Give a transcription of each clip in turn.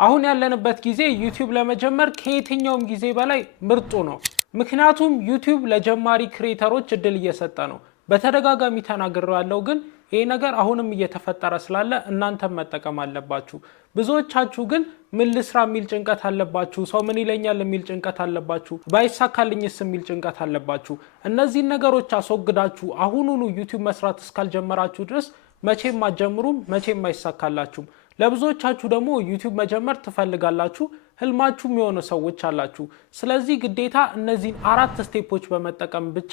አሁን ያለንበት ጊዜ ዩቲዩብ ለመጀመር ከየትኛውም ጊዜ በላይ ምርጡ ነው። ምክንያቱም ዩቲዩብ ለጀማሪ ክሬተሮች እድል እየሰጠ ነው። በተደጋጋሚ ተናግሬያለሁ፣ ግን ይሄ ነገር አሁንም እየተፈጠረ ስላለ እናንተም መጠቀም አለባችሁ። ብዙዎቻችሁ ግን ምን ልስራ የሚል ጭንቀት አለባችሁ፣ ሰው ምን ይለኛል የሚል ጭንቀት አለባችሁ፣ ባይሳካልኝስ የሚል ጭንቀት አለባችሁ። እነዚህን ነገሮች አስወግዳችሁ አሁኑኑ ዩቲዩብ መስራት እስካልጀመራችሁ ድረስ መቼም አትጀምሩም፣ መቼም አይሳካላችሁም። ለብዙዎቻችሁ ደግሞ ዩቲዩብ መጀመር ትፈልጋላችሁ፣ ህልማችሁም የሆነ ሰዎች አላችሁ። ስለዚህ ግዴታ እነዚህን 4 ስቴፖች በመጠቀም ብቻ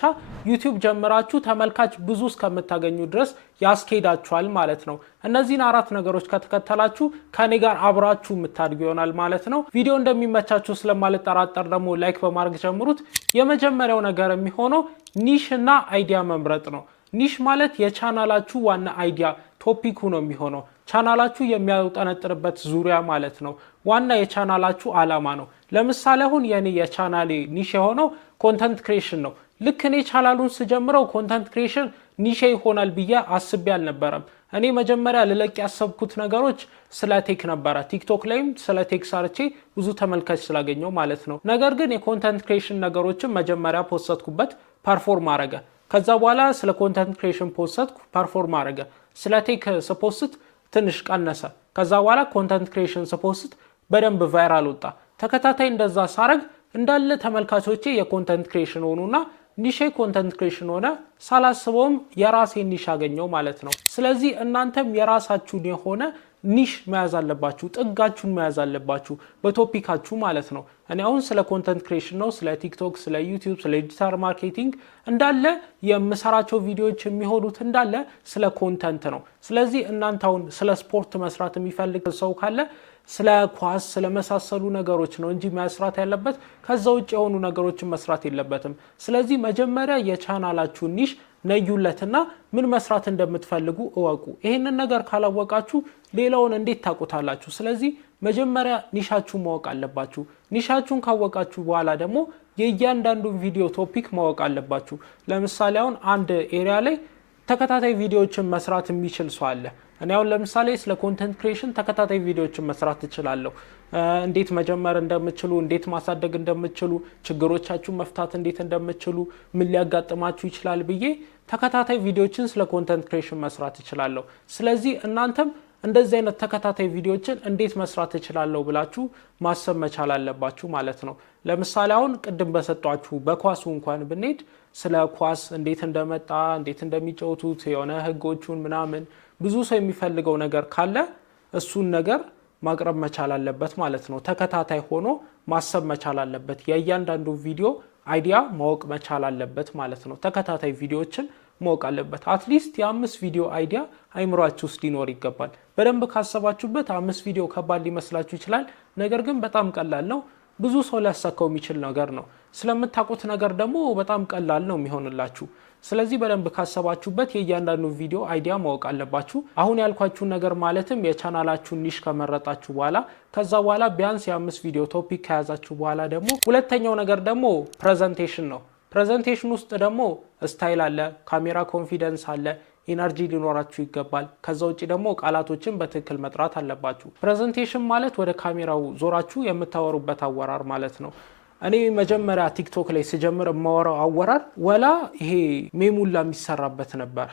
ዩቲዩብ ጀምራችሁ ተመልካች ብዙ እስከምታገኙ ድረስ ያስኬዳችኋል ማለት ነው። እነዚህን 4 ነገሮች ከተከተላችሁ ከኔ ጋር አብራችሁ የምታድጉ ይሆናል ማለት ነው። ቪዲዮ እንደሚመቻችሁ ስለማልጠራጠር ደግሞ ላይክ በማድረግ ጀምሩት። የመጀመሪያው ነገር የሚሆነው ኒሽ እና አይዲያ መምረጥ ነው። ኒሽ ማለት የቻናላችሁ ዋና አይዲያ ቶፒኩ ነው የሚሆነው። ቻናላችሁ የሚያጠነጥንበት ዙሪያ ማለት ነው። ዋና የቻናላችሁ አላማ ነው። ለምሳሌ አሁን የኔ የቻናሌ ኒሽ የሆነው ኮንተንት ክሬሽን ነው። ልክ እኔ ቻናሉን ስጀምረው ኮንተንት ክሬሽን ኒሽ ይሆናል ብዬ አስቤ አልነበረም። እኔ መጀመሪያ ልለቅ ያሰብኩት ነገሮች ስለ ቴክ ነበረ። ቲክቶክ ላይም ስለ ቴክ ሰርቼ ብዙ ተመልካች ስላገኘው ማለት ነው። ነገር ግን የኮንተንት ክሬሽን ነገሮችን መጀመሪያ ፖስትኩበት፣ ፐርፎርም አረገ። ከዛ በኋላ ስለ ኮንተንት ክሬሽን ፖስትኩ፣ ፐርፎርም አረገ። ስለ ቴክ ስፖስት ትንሽ ቀነሰ። ከዛ በኋላ ኮንተንት ክሬሽን ስፖስት በደንብ ቫይራል ወጣ። ተከታታይ እንደዛ ሳረግ እንዳለ ተመልካቾቼ የኮንተንት ክሬሽን ሆኑና ኒሽ ኮንተንት ክሬሽን ሆነ። ሳላስበውም የራሴን ኒሽ አገኘው ማለት ነው። ስለዚህ እናንተም የራሳችሁን የሆነ ኒሽ መያዝ አለባችሁ፣ ጥጋችሁን መያዝ አለባችሁ በቶፒካችሁ ማለት ነው። እኔ አሁን ስለ ኮንተንት ክሬሽን ነው፣ ስለ ቲክቶክ፣ ስለ ዩቲዩብ፣ ስለ ዲጂታል ማርኬቲንግ እንዳለ የምሰራቸው ቪዲዮዎች የሚሆኑት እንዳለ ስለ ኮንተንት ነው። ስለዚህ እናንተ አሁን ስለ ስፖርት መስራት የሚፈልግ ሰው ካለ ስለ ኳስ ስለመሳሰሉ ነገሮች ነው እንጂ መስራት ያለበት ከዛ ውጭ የሆኑ ነገሮችን መስራት የለበትም። ስለዚህ መጀመሪያ የቻናላችሁን ኒሽ ነዩለትና ምን መስራት እንደምትፈልጉ እወቁ። ይሄንን ነገር ካላወቃችሁ ሌላውን እንዴት ታውቁታላችሁ? ስለዚህ መጀመሪያ ኒሻችሁን ማወቅ አለባችሁ። ኒሻችሁን ካወቃችሁ በኋላ ደግሞ የእያንዳንዱ ቪዲዮ ቶፒክ ማወቅ አለባችሁ። ለምሳሌ አሁን አንድ ኤሪያ ላይ ተከታታይ ቪዲዮዎችን መስራት የሚችል ሰው አለ። እኔ አሁን ለምሳሌ ስለ ኮንተንት ክሬሽን ተከታታይ ቪዲዮዎችን መስራት እችላለሁ። እንዴት መጀመር እንደምትችሉ፣ እንዴት ማሳደግ እንደምትችሉ፣ ችግሮቻችሁን መፍታት እንዴት እንደምትችሉ፣ ምን ሊያጋጥማችሁ ይችላል ብዬ ተከታታይ ቪዲዮዎችን ስለ ኮንተንት ክሬሽን መስራት እችላለሁ። ስለዚህ እናንተም እንደዚህ አይነት ተከታታይ ቪዲዮዎችን እንዴት መስራት እችላለሁ ብላችሁ ማሰብ መቻል አለባችሁ ማለት ነው። ለምሳሌ አሁን ቅድም በሰጧችሁ በኳሱ እንኳን ብንሄድ ስለ ኳስ እንዴት እንደመጣ፣ እንዴት እንደሚጫወቱት የሆነ ህጎቹን ምናምን ብዙ ሰው የሚፈልገው ነገር ካለ እሱን ነገር ማቅረብ መቻል አለበት ማለት ነው። ተከታታይ ሆኖ ማሰብ መቻል አለበት። የእያንዳንዱ ቪዲዮ አይዲያ ማወቅ መቻል አለበት ማለት ነው። ተከታታይ ቪዲዮዎችን ማወቅ አለበት። አትሊስት የ5 ቪዲዮ አይዲያ አይምሯችሁ ውስጥ ሊኖር ይገባል። በደንብ ካሰባችሁበት 5 ቪዲዮ ከባድ ሊመስላችሁ ይችላል። ነገር ግን በጣም ቀላል ነው። ብዙ ሰው ሊያሳካው የሚችል ነገር ነው። ስለምታውቁት ነገር ደግሞ በጣም ቀላል ነው የሚሆንላችሁ። ስለዚህ በደንብ ካሰባችሁበት የእያንዳንዱ ቪዲዮ አይዲያ ማወቅ አለባችሁ። አሁን ያልኳችሁን ነገር ማለትም የቻናላችሁን ኒሽ ከመረጣችሁ በኋላ ከዛ በኋላ ቢያንስ የ5 ቪዲዮ ቶፒክ ከያዛችሁ በኋላ ደግሞ ሁለተኛው ነገር ደግሞ ፕሬዘንቴሽን ነው። ፕሬዘንቴሽን ውስጥ ደግሞ ስታይል አለ፣ ካሜራ ኮንፊደንስ አለ፣ ኢነርጂ ሊኖራችሁ ይገባል። ከዛ ውጭ ደግሞ ቃላቶችን በትክክል መጥራት አለባችሁ። ፕሬዘንቴሽን ማለት ወደ ካሜራው ዞራችሁ የምታወሩበት አወራር ማለት ነው። እኔ መጀመሪያ ቲክቶክ ላይ ስጀምር የማወራው አወራር ወላ ይሄ ሜሙላ የሚሰራበት ነበር።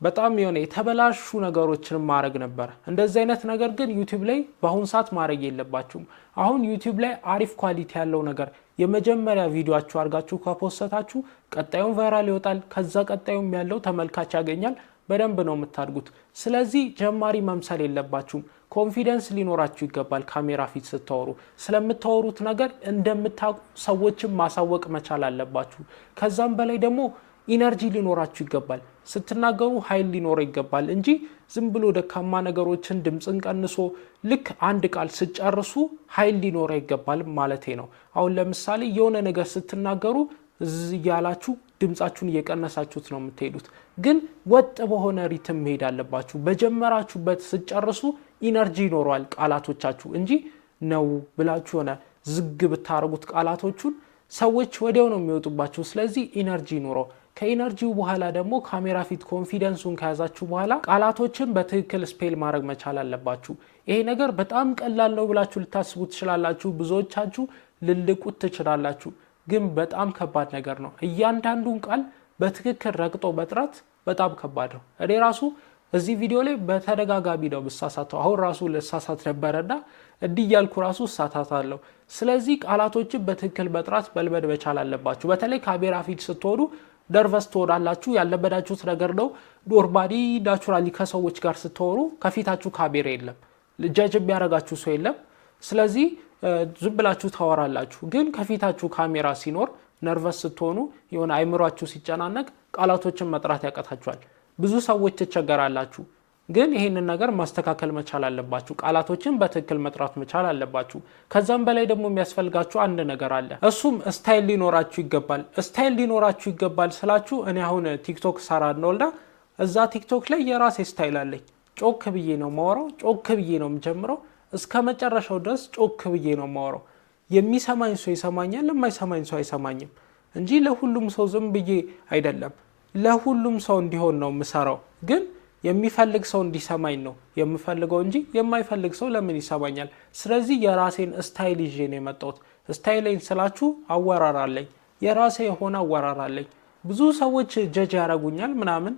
በጣም የሆነ የተበላሹ ነገሮችን ማድረግ ነበር። እንደዚህ አይነት ነገር ግን ዩቲዩብ ላይ በአሁን ሰዓት ማድረግ የለባችሁም። አሁን ዩቲዩብ ላይ አሪፍ ኳሊቲ ያለው ነገር የመጀመሪያ ቪዲዮአችሁ አድርጋችሁ ከፖስተታችሁ ቀጣዩን ቫይራል ይወጣል። ከዛ ቀጣዩም ያለው ተመልካች ያገኛል። በደንብ ነው የምታድጉት። ስለዚህ ጀማሪ መምሰል የለባችሁም። ኮንፊደንስ ሊኖራችሁ ይገባል። ካሜራ ፊት ስታወሩ ስለምታወሩት ነገር እንደምታውቁ ሰዎችን ማሳወቅ መቻል አለባችሁ። ከዛም በላይ ደግሞ ኢነርጂ ሊኖራችሁ ይገባል። ስትናገሩ ኃይል ሊኖረው ይገባል እንጂ ዝም ብሎ ደካማ ነገሮችን ድምፅን ቀንሶ ልክ አንድ ቃል ስጨርሱ ኃይል ሊኖረው ይገባል ማለቴ ነው። አሁን ለምሳሌ የሆነ ነገር ስትናገሩ እያላችሁ ድምፃችሁን እየቀነሳችሁት ነው የምትሄዱት። ግን ወጥ በሆነ ሪትም መሄድ አለባችሁ። በጀመራችሁበት ስጨርሱ ኢነርጂ ይኖረዋል ቃላቶቻችሁ እንጂ ነው ብላችሁ ሆነ ዝግ ብታረጉት ቃላቶቹን ሰዎች ወዲያው ነው የሚወጡባችሁ። ስለዚህ ኢነርጂ ይኖረው። ከኢነርጂው በኋላ ደግሞ ካሜራ ፊት ኮንፊደንሱን ከያዛችሁ በኋላ ቃላቶችን በትክክል ስፔል ማድረግ መቻል አለባችሁ። ይሄ ነገር በጣም ቀላል ነው ብላችሁ ልታስቡ ትችላላችሁ። ብዙዎቻችሁ ልልቁት ትችላላችሁ። ግን በጣም ከባድ ነገር ነው። እያንዳንዱን ቃል በትክክል ረግጦ መጥራት በጣም ከባድ ነው። እኔ ራሱ እዚህ ቪዲዮ ላይ በተደጋጋሚ ነው ብሳሳተው። አሁን ራሱ ልሳሳት ነበረና እንዲህ እያልኩ ራሱ እሳሳታለሁ። ስለዚህ ቃላቶችን በትክክል መጥራት መልመድ መቻል አለባችሁ። በተለይ ካሜራ ፊት ስትሆኑ ነርቨስ ትሆናላችሁ። ያለመዳችሁት ነገር ነው። ኖርማሊ ናቹራሊ ከሰዎች ጋር ስትሆኑ ከፊታችሁ ካሜራ የለም፣ ጀጅ የሚያደርጋችሁ ሰው የለም። ስለዚህ ዝም ብላችሁ ታወራላችሁ። ግን ከፊታችሁ ካሜራ ሲኖር ነርቨስ ስትሆኑ የሆነ አይምሯችሁ ሲጨናነቅ ቃላቶችን መጥራት ያቀታችኋል። ብዙ ሰዎች ትቸገራላችሁ። ግን ይሄንን ነገር ማስተካከል መቻል አለባችሁ። ቃላቶችን በትክክል መጥራት መቻል አለባችሁ። ከዛም በላይ ደግሞ የሚያስፈልጋችሁ አንድ ነገር አለ። እሱም ስታይል ሊኖራችሁ ይገባል። ስታይል ሊኖራችሁ ይገባል ስላችሁ እኔ አሁን ቲክቶክ ሰራ ነውና እዛ ቲክቶክ ላይ የራሴ ስታይል አለኝ። ጮክ ብዬ ነው ማወራው፣ ጮክ ብዬ ነው የምጀምረው፣ እስከ መጨረሻው ድረስ ጮክ ብዬ ነው ማወራው። የሚሰማኝ ሰው ይሰማኛል፣ የማይሰማኝ ሰው አይሰማኝም እንጂ ለሁሉም ሰው ዝም ብዬ አይደለም። ለሁሉም ሰው እንዲሆን ነው የምሰራው። ግን የሚፈልግ ሰው እንዲሰማኝ ነው የምፈልገው እንጂ የማይፈልግ ሰው ለምን ይሰማኛል? ስለዚህ የራሴን ስታይል ይዤ ነው የመጣሁት። ስታይሌን ስላችሁ አወራር አለኝ፣ የራሴ የሆነ አወራር አለኝ። ብዙ ሰዎች ጀጅ ያደርጉኛል ምናምን፣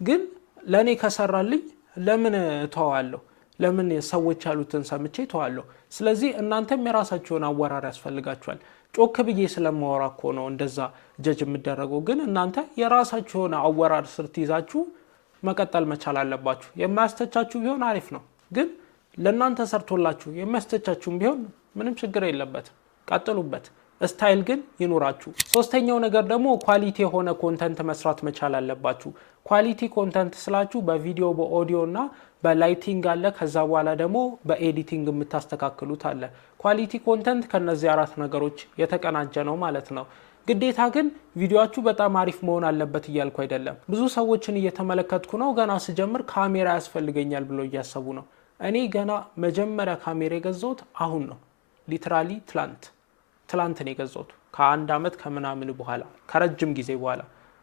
ግን ለእኔ ከሰራልኝ ለምን ተዋለሁ? ለምን ሰዎች ያሉትን ሰምቼ ተዋለሁ? ስለዚህ እናንተም የራሳችሁን አወራር ያስፈልጋችኋል። ጮክ ብዬ ስለማወራ እኮ ነው እንደዛ ጀጅ የምደረገው። ግን እናንተ የራሳችሁ የሆነ አወራር ስር ትይዛችሁ መቀጠል መቻል አለባችሁ። የማያስተቻችሁ ቢሆን አሪፍ ነው፣ ግን ለእናንተ ሰርቶላችሁ የሚያስተቻችሁም ቢሆን ምንም ችግር የለበትም፣ ቀጥሉበት። ስታይል ግን ይኑራችሁ። ሶስተኛው ነገር ደግሞ ኳሊቲ የሆነ ኮንተንት መስራት መቻል አለባችሁ። ኳሊቲ ኮንተንት ስላችሁ በቪዲዮ በኦዲዮ እና በላይቲንግ አለ። ከዛ በኋላ ደግሞ በኤዲቲንግ የምታስተካክሉት አለ። ኳሊቲ ኮንተንት ከነዚህ 4 ነገሮች የተቀናጀ ነው ማለት ነው። ግዴታ ግን ቪዲዮአችሁ በጣም አሪፍ መሆን አለበት እያልኩ አይደለም። ብዙ ሰዎችን እየተመለከትኩ ነው። ገና ስጀምር ካሜራ ያስፈልገኛል ብሎ እያሰቡ ነው። እኔ ገና መጀመሪያ ካሜራ የገዛሁት አሁን ነው። ሊትራሊ ትላንት ነው የገዛሁት፣ ከ1 ዓመት ከምናምን በኋላ፣ ከረጅም ጊዜ በኋላ።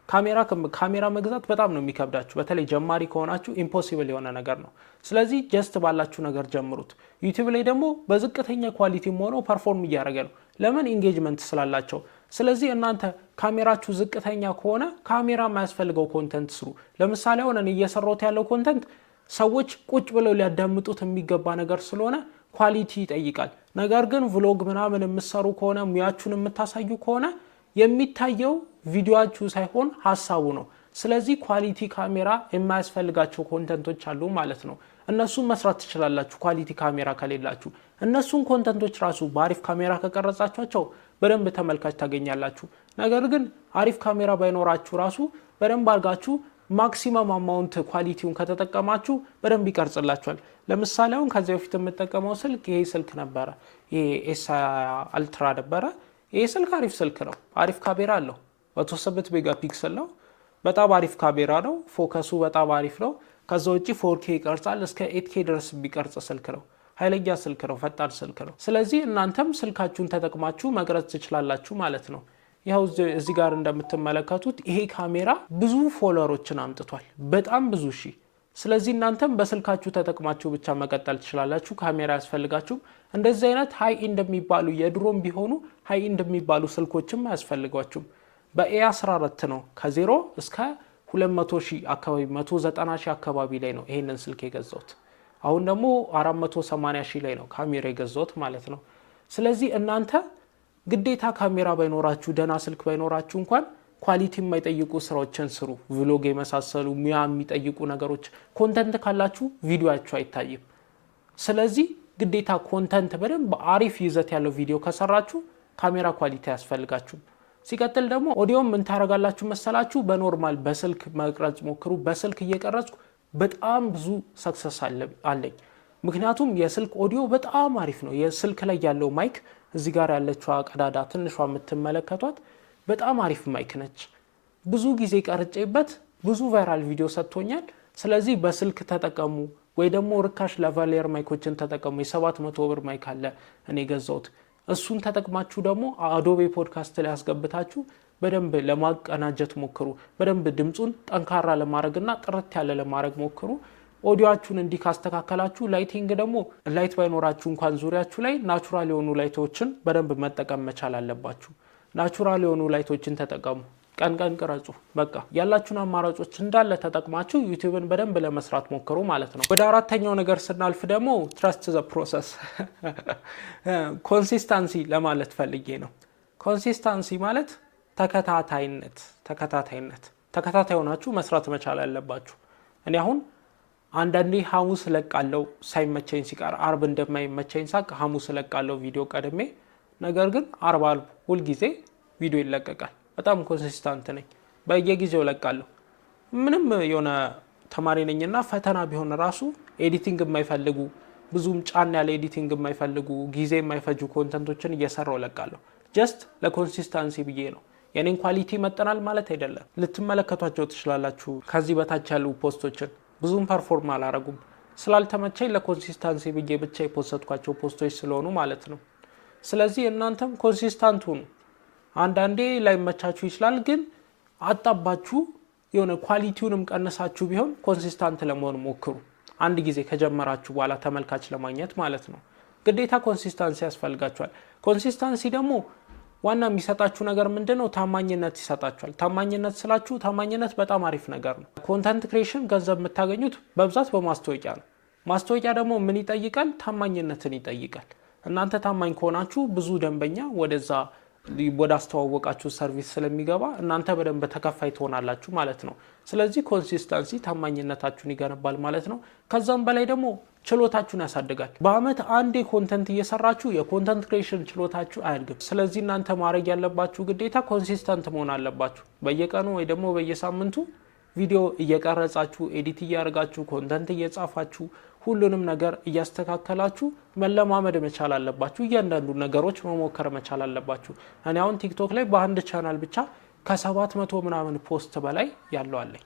ካሜራ መግዛት በጣም ነው የሚከብዳችሁ። በተለይ ጀማሪ ከሆናችሁ ኢምፖሲብል የሆነ ነገር ነው። ስለዚህ ጀስት ባላችሁ ነገር ጀምሩት። ዩቲዩብ ላይ ደግሞ በዝቅተኛ ኳሊቲ ሆነው ፐርፎርም እያደረገ ነው። ለምን? ኢንጌጅመንት ስላላቸው። ስለዚህ እናንተ ካሜራችሁ ዝቅተኛ ከሆነ ካሜራ የማያስፈልገው ኮንተንት ስሩ። ለምሳሌ አሁን እኔ እየሰራሁት ያለው ኮንተንት ሰዎች ቁጭ ብለው ሊያዳምጡት የሚገባ ነገር ስለሆነ ኳሊቲ ይጠይቃል። ነገር ግን ቭሎግ ምናምን የምትሰሩ ከሆነ ሙያችሁን የምታሳዩ ከሆነ የሚታየው ቪዲዮአችሁ ሳይሆን ሀሳቡ ነው። ስለዚህ ኳሊቲ ካሜራ የማያስፈልጋቸው ኮንተንቶች አሉ ማለት ነው። እነሱን መስራት ትችላላችሁ። ኳሊቲ ካሜራ ከሌላችሁ እነሱን ኮንተንቶች ራሱ በአሪፍ ካሜራ ከቀረጻችኋቸው በደንብ ተመልካች ታገኛላችሁ። ነገር ግን አሪፍ ካሜራ ባይኖራችሁ ራሱ በደንብ አድርጋችሁ ማክሲመም አማውንት ኳሊቲውን ከተጠቀማችሁ በደንብ ይቀርጽላችኋል። ለምሳሌ አሁን ከዚህ በፊት የምጠቀመው ስልክ ይሄ ስልክ ነበረ። ይሄ ኤስ አልትራ ነበረ። ይሄ ስልክ አሪፍ ስልክ ነው። አሪፍ ካሜራ አለው። 108 ሜጋ ፒክሰል ነው። በጣም አሪፍ ካሜራ ነው። ፎከሱ በጣም አሪፍ ነው። ከዛ ውጪ 4K ይቀርጻል። እስከ 8K ድረስ ቢቀርጽ ስልክ ነው። ኃይለኛ ስልክ ነው። ፈጣን ስልክ ነው። ስለዚህ እናንተም ስልካችሁን ተጠቅማችሁ መቅረጽ ትችላላችሁ ማለት ነው። ያው እዚህ ጋር እንደምትመለከቱት ይሄ ካሜራ ብዙ ፎሎወሮችን አምጥቷል። በጣም ብዙ ሺ። ስለዚህ እናንተም በስልካችሁ ተጠቅማችሁ ብቻ መቀጠል ትችላላችሁ። ካሜራ ያስፈልጋችሁ። እንደዚህ አይነት ሃይ ኢንድ የሚባሉ የድሮም ቢሆኑ ሃይ ኢንድ የሚባሉ ስልኮችም አያስፈልጓችሁም። በኤ14 ነው ከ0 እስከ 200,000 አካባቢ 190,000 አካባቢ ላይ ነው ይሄንን ስልክ የገዛሁት። አሁን ደግሞ 480,000 ላይ ነው ካሜራ የገዛሁት ማለት ነው። ስለዚህ እናንተ ግዴታ ካሜራ ባይኖራችሁ ደና ስልክ ባይኖራችሁ እንኳን ኳሊቲ የማይጠይቁ ስራዎችን ስሩ። ቭሎግ የመሳሰሉ ሙያ የሚጠይቁ ነገሮች ኮንተንት ካላችሁ ቪዲዮአችሁ አይታይም። ስለዚህ ግዴታ ኮንተንት በደንብ አሪፍ ይዘት ያለው ቪዲዮ ከሰራችሁ ካሜራ ኳሊቲ ያስፈልጋችሁ። ሲቀጥል ደግሞ ኦዲዮም ምን ታረጋላችሁ መሰላችሁ? በኖርማል በስልክ መቅረጽ ሞክሩ። በስልክ እየቀረጽኩ በጣም ብዙ ሰክሰስ አለኝ። ምክንያቱም የስልክ ኦዲዮ በጣም አሪፍ ነው። የስልክ ላይ ያለው ማይክ እዚህ ጋር ያለችው ቀዳዳ ትንሿ የምትመለከቷት በጣም አሪፍ ማይክ ነች። ብዙ ጊዜ ቀርጬበት ብዙ ቫይራል ቪዲዮ ሰጥቶኛል። ስለዚህ በስልክ ተጠቀሙ፣ ወይ ደግሞ ርካሽ ላቫሊየር ማይኮችን ተጠቀሙ። የ700 ብር ማይክ አለ እኔ ገዛሁት። እሱን ተጠቅማችሁ ደግሞ አዶቤ ፖድካስት ላይ ያስገብታችሁ በደንብ ለማቀናጀት ሞክሩ። በደንብ ድምጹን ጠንካራ ለማድረግና ጥርት ያለ ለማድረግ ሞክሩ። ኦዲዮአችሁን እንዲህ ካስተካከላችሁ ላይቲንግ ደግሞ ላይት ባይኖራችሁ እንኳን ዙሪያችሁ ላይ ናቹራል የሆኑ ላይቶችን በደንብ መጠቀም መቻል አለባችሁ። ናቹራል የሆኑ ላይቶችን ተጠቀሙ። ቀን ቀን ቅረጹ። በቃ ያላችሁን አማራጮች እንዳለ ተጠቅማችሁ ዩቲዩብን በደንብ ለመስራት ሞክሩ ማለት ነው። ወደ አራተኛው ነገር ስናልፍ ደግሞ ትረስት ዘ ፕሮሰስ ኮንሲስታንሲ ለማለት ፈልጌ ነው። ኮንሲስታንሲ ማለት ተከታታይ ሆናችሁ መስራት መቻል አለባችሁ። እኔ አሁን አንዳንዴ ሐሙስ ለቃለው ሳይመቸኝ ሲቀር አርብ እንደማይመቸኝ ሳቅ ሐሙስ ለቃለው ቪዲዮ ቀድሜ፣ ነገር ግን አርብ ሁልጊዜ ቪዲዮ ይለቀቃል። በጣም ኮንሲስታንት ነኝ። በየጊዜው ለቃለሁ። ምንም የሆነ ተማሪ ነኝና ፈተና ቢሆን ራሱ ኤዲቲንግ የማይፈልጉ ብዙም ጫን ያለ ኤዲቲንግ የማይፈልጉ ጊዜ የማይፈጁ ኮንተንቶችን እየሰራው ለቃለሁ። ጀስት ለኮንሲስታንሲ ብዬ ነው። የኔን ኳሊቲ መጠናል ማለት አይደለም። ልትመለከቷቸው ትችላላችሁ። ከዚህ በታች ያሉ ፖስቶችን ብዙም ፐርፎርም አላረጉም። ስላልተመቸኝ ለኮንሲስታንሲ ብዬ ብቻ የፖስተኳቸው ፖስቶች ስለሆኑ ማለት ነው። ስለዚህ እናንተም ኮንሲስታንት ሁኑ። አንዳንዴ ላይመቻችሁ ይችላል፣ ግን አጣባችሁ የሆነ ኳሊቲውንም ቀነሳችሁ ቢሆን ኮንሲስታንት ለመሆን ሞክሩ። አንድ ጊዜ ከጀመራችሁ በኋላ ተመልካች ለማግኘት ማለት ነው። ግዴታ ኮንሲስታንሲ ያስፈልጋችኋል። ኮንሲስታንሲ ደግሞ ዋና የሚሰጣችሁ ነገር ምንድነው? ታማኝነት ይሰጣችኋል። ታማኝነት ስላችሁ ታማኝነት በጣም አሪፍ ነገር ነው። ኮንተንት ክሬሽን ገንዘብ የምታገኙት በብዛት በማስታወቂያ ነው። ማስታወቂያ ደግሞ ምን ይጠይቃል? ታማኝነትን ይጠይቃል። እናንተ ታማኝ ከሆናችሁ ብዙ ደንበኛ ወደ አስተዋወቃችሁ ሰርቪስ ስለሚገባ እናንተ በደንብ ተከፋይ ትሆናላችሁ ማለት ነው። ስለዚህ ኮንሲስተንሲ ታማኝነታችሁን ይገነባል ማለት ነው። ከዛም በላይ ደግሞ ችሎታችሁን ያሳድጋል። በአመት አንዴ ኮንተንት እየሰራችሁ የኮንተንት ክሬሽን ችሎታችሁ አያድግም። ስለዚህ እናንተ ማድረግ ያለባችሁ ግዴታ ኮንሲስተንት መሆን አለባችሁ። በየቀኑ ወይ ደግሞ በየሳምንቱ ቪዲዮ እየቀረጻችሁ ኤዲት እያደረጋችሁ ኮንተንት እየጻፋችሁ ሁሉንም ነገር እያስተካከላችሁ መለማመድ መቻል አለባችሁ። እያንዳንዱ ነገሮች መሞከር መቻል አለባችሁ። እኔ አሁን ቲክቶክ ላይ በአንድ ቻናል ብቻ ከ700 ምናምን ፖስት በላይ ያለው አለኝ።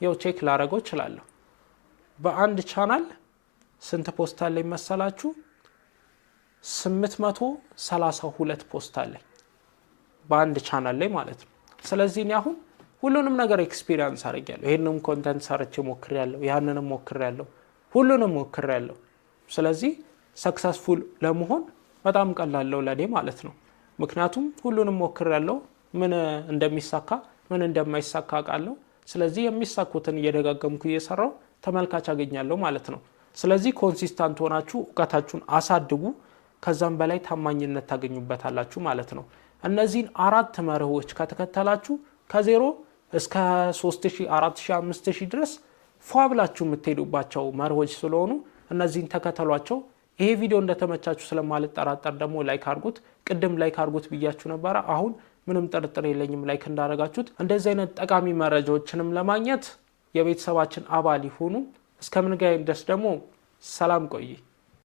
ያው ቼክ ላረገው እችላለሁ። በአንድ ቻናል ስንት ፖስት አለኝ መሰላችሁ? 832 ፖስት አለኝ በአንድ ቻናል ላይ ማለት ነው። ስለዚህ እኔ አሁን ሁሉንም ነገር ኤክስፒሪየንስ አድርጌያለሁ። ይሄንንም ኮንተንት ሰርቼ ሞክሬያለሁ፣ ያንንም ሞክሬያለሁ፣ ሁሉንም ሞክሬያለሁ። ስለዚህ ሰክሰስፉል ለመሆን በጣም ቀላል ነው ለኔ ማለት ነው። ምክንያቱም ሁሉንም ሞክሬያለሁ። ምን እንደሚሳካ ምን እንደማይሳካ አውቃለሁ። ስለዚህ የሚሳኩትን እየደጋገምኩ እየሰራው ተመልካች አገኛለሁ ማለት ነው። ስለዚህ ኮንሲስታንት ሆናችሁ እውቀታችሁን አሳድጉ። ከዛም በላይ ታማኝነት ታገኙበታላችሁ ማለት ነው። እነዚህን 4 መርሆች ከተከተላችሁ ከዜሮ እስከ 3000፣ 4000፣ 5000 ድረስ ፏብላችሁ የምትሄዱባቸው መርሆች ስለሆኑ እነዚህን ተከተሏቸው። ይሄ ቪዲዮ እንደተመቻችሁ ስለማልጠራጠር ደግሞ ላይክ አድርጉት። ቅድም ላይክ አድርጉት ብያችሁ ነበረ። አሁን ምንም ጥርጥር የለኝም ላይክ እንዳደረጋችሁት። እንደዚህ አይነት ጠቃሚ መረጃዎችንም ለማግኘት የቤተሰባችን አባል ይሁኑ። እስከምንገናኝ ድረስ ደግሞ ሰላም ቆይ።